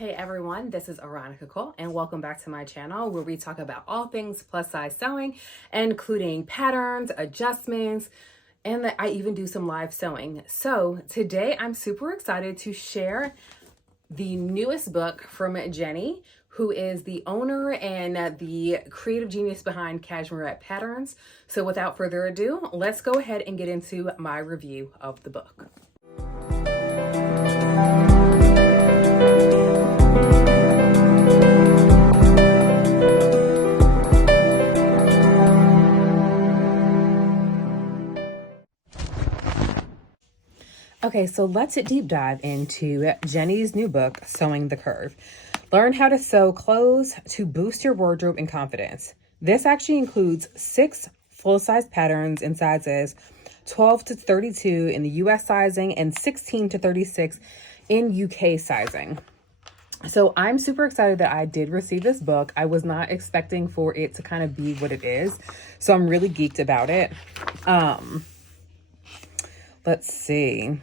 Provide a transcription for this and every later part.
Hey everyone, this is Aronica Cole and welcome back to my channel where we talk about all things plus size sewing, including patterns, adjustments, and I even do some live sewing. So today I'm super excited to share the newest book from Jenny, who is the owner and the creative genius behind Cashmerette Patterns. So without further ado, let's go ahead and get into my review of the book. Okay, so let's deep dive into Jenny's new book, Sewing the Curve. Learn how to sew clothes to boost your wardrobe and confidence. This actually includes 6 full-size patterns in sizes 12 to 32 in the US sizing and 16 to 36 in UK sizing. So I'm super excited that I did receive this book. I was not expecting for it to kind of be what it is. So I'm really geeked about it. Let's see.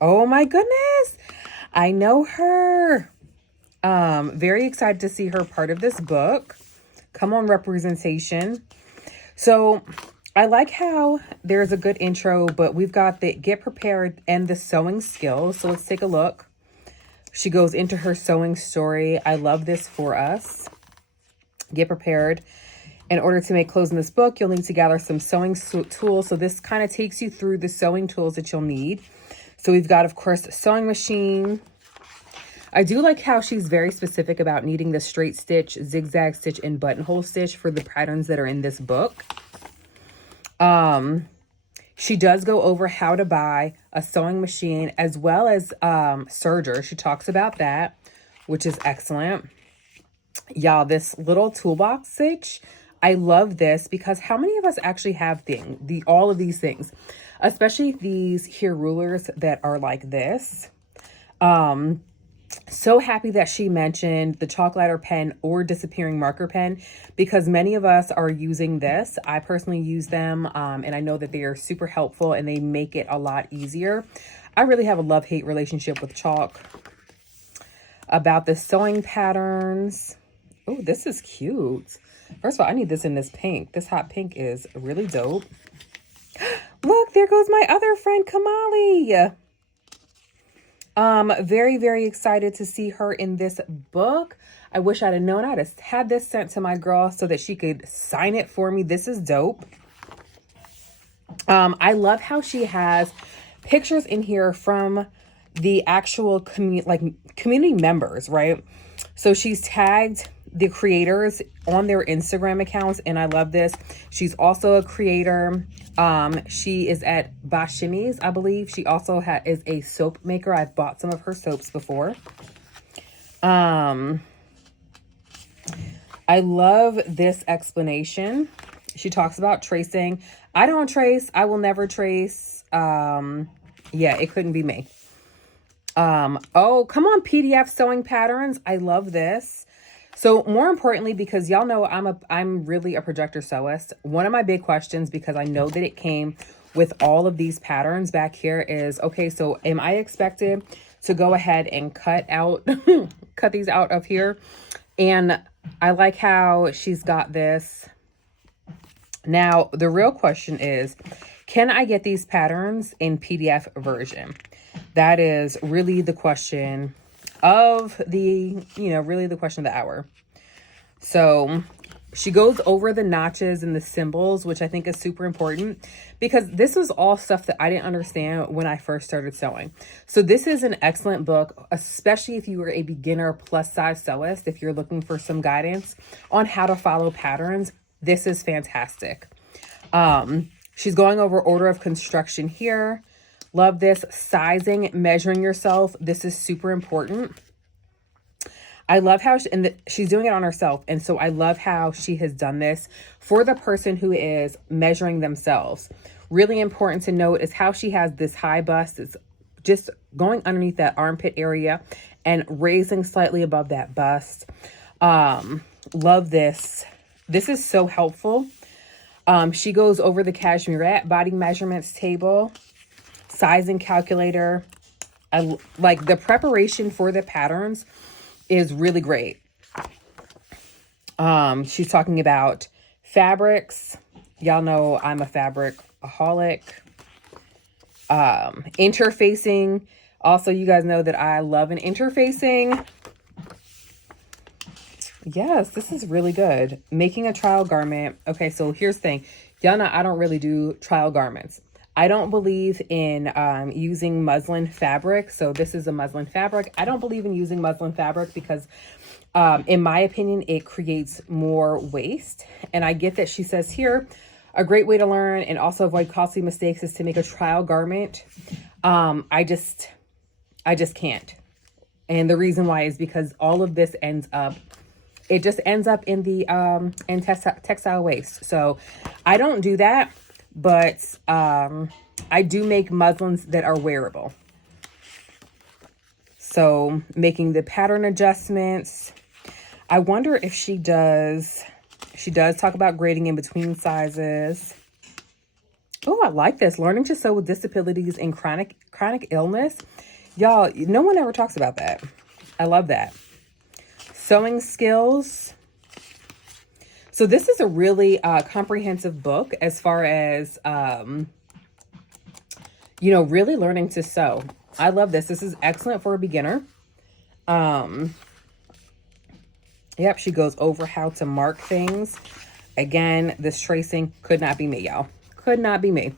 Oh my goodness. I know her. Very excited to see her part of this book. Come on, representation. So I like how there's a good intro, but we've got the get prepared and the sewing skills. So let's take a look. She goes into her sewing story. I love this for us. Get prepared. In order to make clothes in this book, you'll need to gather some sewing tools. So this kind of takes you through the sewing tools that you'll need. So we've got, of course, sewing machine. I do like how she's very specific about needing the straight stitch, zigzag stitch, and buttonhole stitch for the patterns that are in this book. She does go over how to buy a sewing machine as well as serger. She talks about that, which is excellent. Y'all, this little toolbox stitch, I love this because how many of us actually have all of these things, especially these here rulers that are like this. So happy that she mentioned the chalk ladder pen or disappearing marker pen because many of us are using this. I personally use them and I know that they are super helpful and they make it a lot easier. I really have a love-hate relationship with chalk. About the sewing patterns. Oh, this is cute. First of all, I need this in this pink. This hot pink is really dope. Look, there goes my other friend, Kamali. Very, very excited to see her in this book. I wish I'd have known. I'd have had this sent to my girl so that she could sign it for me. This is dope. I love how she has pictures in here from the actual community members, right? So she's tagged the creators on their Instagram accounts, and I love this. She's also a creator. She is at Bashimi's, I believe. She also is a soap maker. I've bought some of her soaps before. I love this explanation. She talks about tracing. I don't trace. I will never trace. Yeah, it couldn't be me. Oh, come on, PDF sewing patterns. I love this. So more importantly, because y'all know I'm really a projector sewist. One of my big questions, because I know that it came with all of these patterns back here, is, okay, so am I expected to go ahead and cut these out of here? And I like how she's got this. Now, the real question is, can I get these patterns in PDF version? That is really the question of really the question of the hour. So she goes over the notches and the symbols, which I think is super important because this was all stuff that I didn't understand when I first started sewing. So this is an excellent book, especially if you are a beginner plus size sewist. If you're looking for some guidance on how to follow patterns, this is fantastic. She's going over order of construction here. Love this. Sizing, measuring yourself. This is super important. I love how she's doing it on herself. And so I love how she has done this for the person who is measuring themselves. Really important to note is how she has this high bust. It's just going underneath that armpit area and raising slightly above that bust. Love this. This is so helpful. She goes over the Cashmerette body measurements table. Sizing calculator. I like the preparation for the patterns is really great. She's talking about fabrics. Y'all know I'm a fabric-aholic. Interfacing. Also, you guys know that I love an interfacing. Yes, this is really good. Making a trial garment. Okay, so here's the thing. Y'all know I don't really do trial garments. I don't believe in using muslin fabric. So this is a muslin fabric. I don't believe in using muslin fabric because in my opinion, it creates more waste. And I get that she says here, a great way to learn and also avoid costly mistakes is to make a trial garment. I just can't. And the reason why is because all of this ends up in the textile waste. So I don't do that, but I do make muslins that are wearable. So making the pattern adjustments. I wonder if she does talk about grading in between sizes. Oh, I like this. Learning to sew with disabilities and chronic illness. Y'all, no one ever talks about that. I love that. Sewing skills. So this is a really comprehensive book as far as, really learning to sew. I love this. This is excellent for a beginner. Yep, she goes over how to mark things. Again, this tracing could not be me, y'all. Could not be me.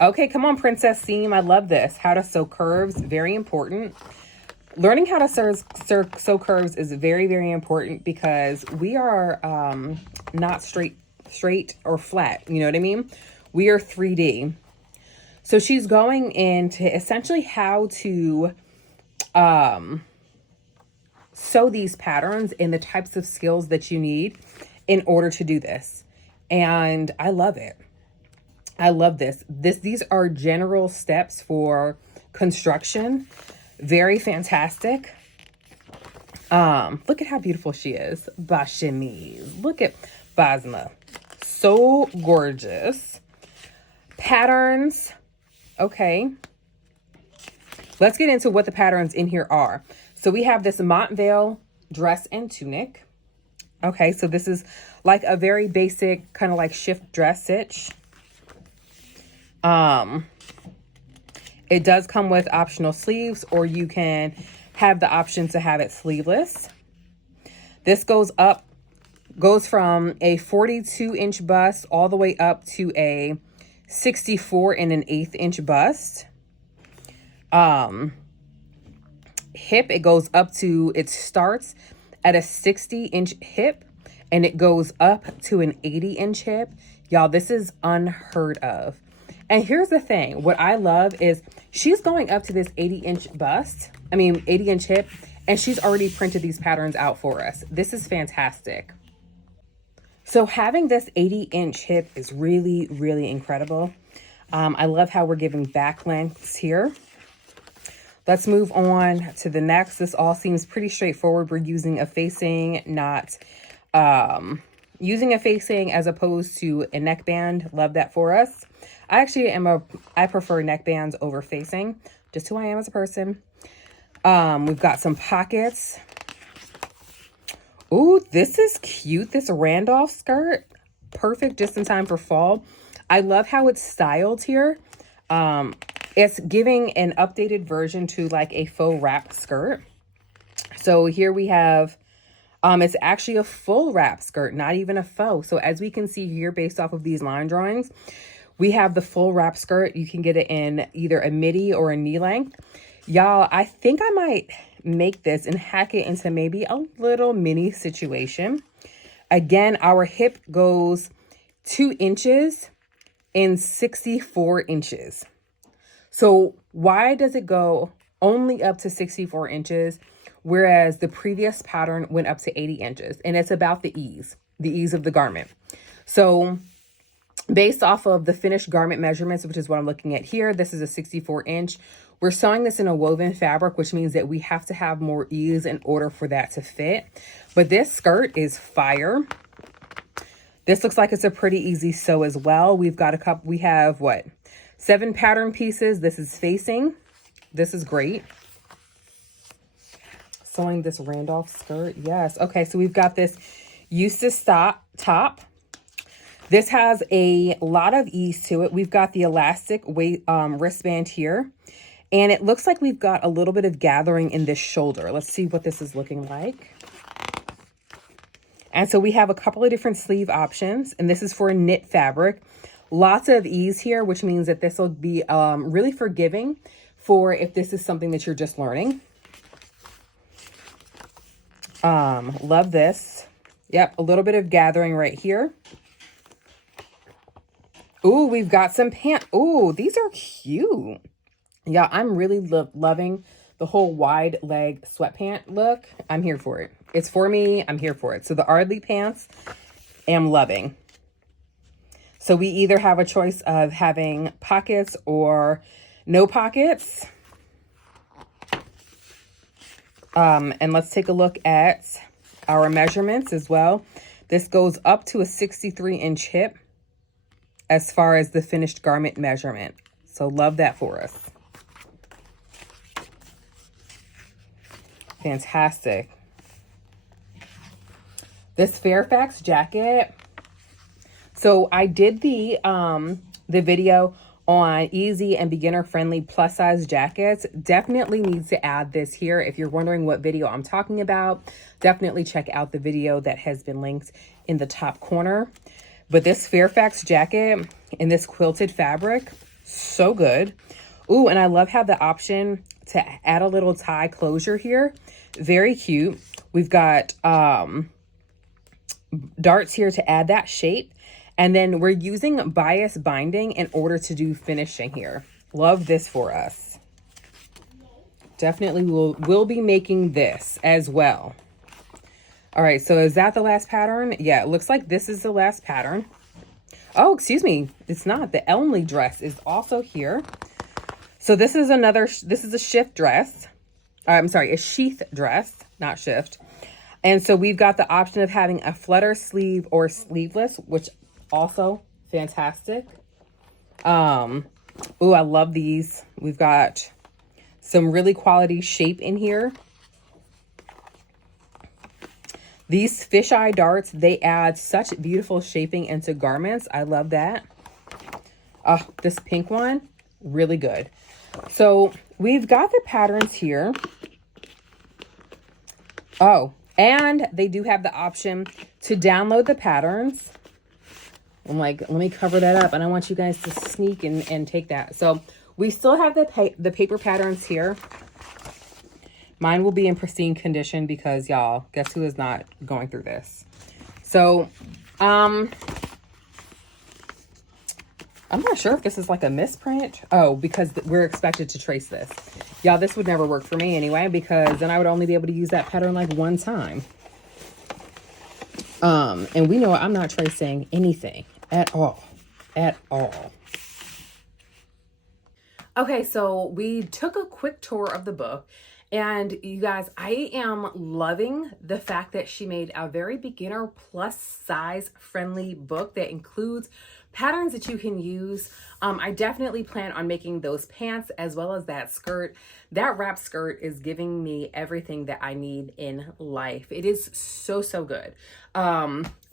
Okay, come on, Princess Seam. I love this. How to sew curves. Very important. Learning how to sew curves is very, very important because we are not straight or flat. You know what I mean? We are 3D. So she's going into essentially how to sew these patterns and the types of skills that you need in order to do this. And I love it. I love this. These are general steps for construction. Very fantastic. Look at how beautiful she is. Bashaniz. Look at Basma. So gorgeous. Patterns. Okay. Let's get into what the patterns in here are. So we have this Montvale dress and tunic. Okay, so this is like a very basic kind of like shift dress stitch. It does come with optional sleeves, or you can have the option to have it sleeveless. This goes from a 42-inch bust all the way up to a 64 1/8 bust. Hip, it starts at a 60-inch hip and it goes up to an 80-inch hip. Y'all, this is unheard of. And here's the thing. What I love is she's going up to this 80-inch hip, and she's already printed these patterns out for us. This is fantastic. So having this 80-inch hip is really, really incredible. I love how we're giving back lengths here. Let's move on to the next. This all seems pretty straightforward. We're using a facing, not using a facing as opposed to a neckband. Love that for us. I prefer neckbands over facing, just who I am as a person. We've got some pockets. Ooh, this is cute. This Randolph skirt, perfect just in time for fall. I love how it's styled here. It's giving an updated version to like a faux wrap skirt. So here we have, it's actually a full wrap skirt, not even a faux. So as we can see here, based off of these line drawings, we have the full wrap skirt. You can get it in either a midi or a knee length. Y'all, I think I might make this and hack it into maybe a little mini situation. Again, our hip goes 2 inches and 64 inches. So why does it go only up to 64 inches, whereas the previous pattern went up to 80 inches? And it's about the ease of the garment. So based off of the finished garment measurements, which is what I'm looking at here, this is a 64 inch. We're sewing this in a woven fabric, which means that we have to have more ease in order for that to fit. But this skirt is fire. This looks like it's a pretty easy sew as well. We have 7 pattern pieces. This is facing. This is great. sewing this Randolph skirt. Yes. Okay, so we've got this Eustace top. This has a lot of ease to it. We've got the elastic wristband here. And it looks like we've got a little bit of gathering in this shoulder. Let's see what this is looking like. And so we have a couple of different sleeve options. And this is for knit fabric. Lots of ease here, which means that this will be really forgiving for if this is something that you're just learning. Love this. Yep, a little bit of gathering right here. Ooh, we've got some pants. Ooh, these are cute. Yeah, I'm really loving the whole wide leg sweatpant look. I'm here for it. It's for me. I'm here for it. So the Ardley pants, am loving. So we either have a choice of having pockets or no pockets. And let's take a look at our measurements as well. This goes up to a 63-inch hip as far as the finished garment measurement. So love that for us. Fantastic. This Fairfax jacket. So I did the video on easy and beginner friendly plus size jackets. Definitely needs to add this here. If you're wondering what video I'm talking about, definitely check out the video that has been linked in the top corner. But this Fairfax jacket in this quilted fabric, so good. Ooh, and I love how the option to add a little tie closure here. Very cute. We've got darts here to add that shape. And then we're using bias binding in order to do finishing here. Love this for us. Definitely we'll be making this as well. All right, so is that the last pattern? Yeah, it looks like this is the last pattern. Oh, excuse me. It's not. The Elmley dress is also here. So this is a shift dress. I'm sorry, a sheath dress, not shift. And so we've got the option of having a flutter sleeve or sleeveless, which also fantastic. Ooh, I love these. We've got some really quality shape in here. These fisheye darts, they add such beautiful shaping into garments. I love that. Oh, this pink one, really good. So we've got the patterns here. Oh, and they do have the option to download the patterns. I'm like, let me cover that up. And I want you guys to sneak and take that. So we still have the paper patterns here. Mine will be in pristine condition because y'all, guess who is not going through this? So, I'm not sure if this is like a misprint. Oh, because we're expected to trace this. Y'all, this would never work for me anyway, because then I would only be able to use that pattern like one time. And we know I'm not tracing anything at all. Okay, so we took a quick tour of the book. And you guys, I am loving the fact that she made a very beginner plus size friendly book that includes patterns that you can use. I definitely plan on making those pants as well as that skirt. That wrap skirt is giving me everything that I need in life. It is so good.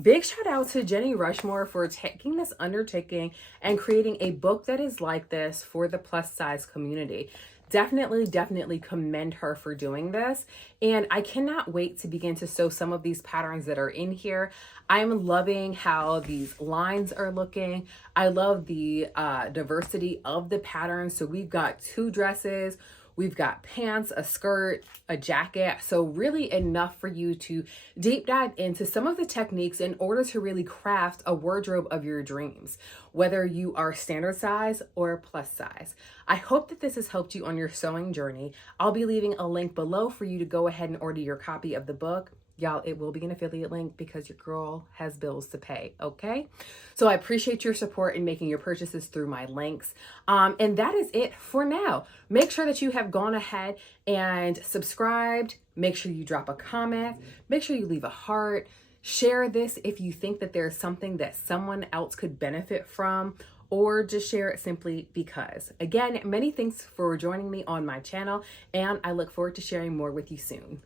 Big shout out to Jenny Rushmore for taking this undertaking and creating a book that is like this for the plus size community. Definitely commend her for doing this. And I cannot wait to begin to sew some of these patterns that are in here. I'm loving how these lines are looking. I love the diversity of the patterns. So we've got 2 dresses, we've got pants, a skirt, a jacket. So really enough for you to deep dive into some of the techniques in order to really craft a wardrobe of your dreams, whether you are standard size or plus size. I hope that this has helped you on your sewing journey. I'll be leaving a link below for you to go ahead and order your copy of the book. Y'all, it will be an affiliate link because your girl has bills to pay, okay? So I appreciate your support in making your purchases through my links. And that is it for now. Make sure that you have gone ahead and subscribed. Make sure you drop a comment. Make sure you leave a heart. Share this if you think that there's something that someone else could benefit from, or just share it simply because. Again, many thanks for joining me on my channel, and I look forward to sharing more with you soon.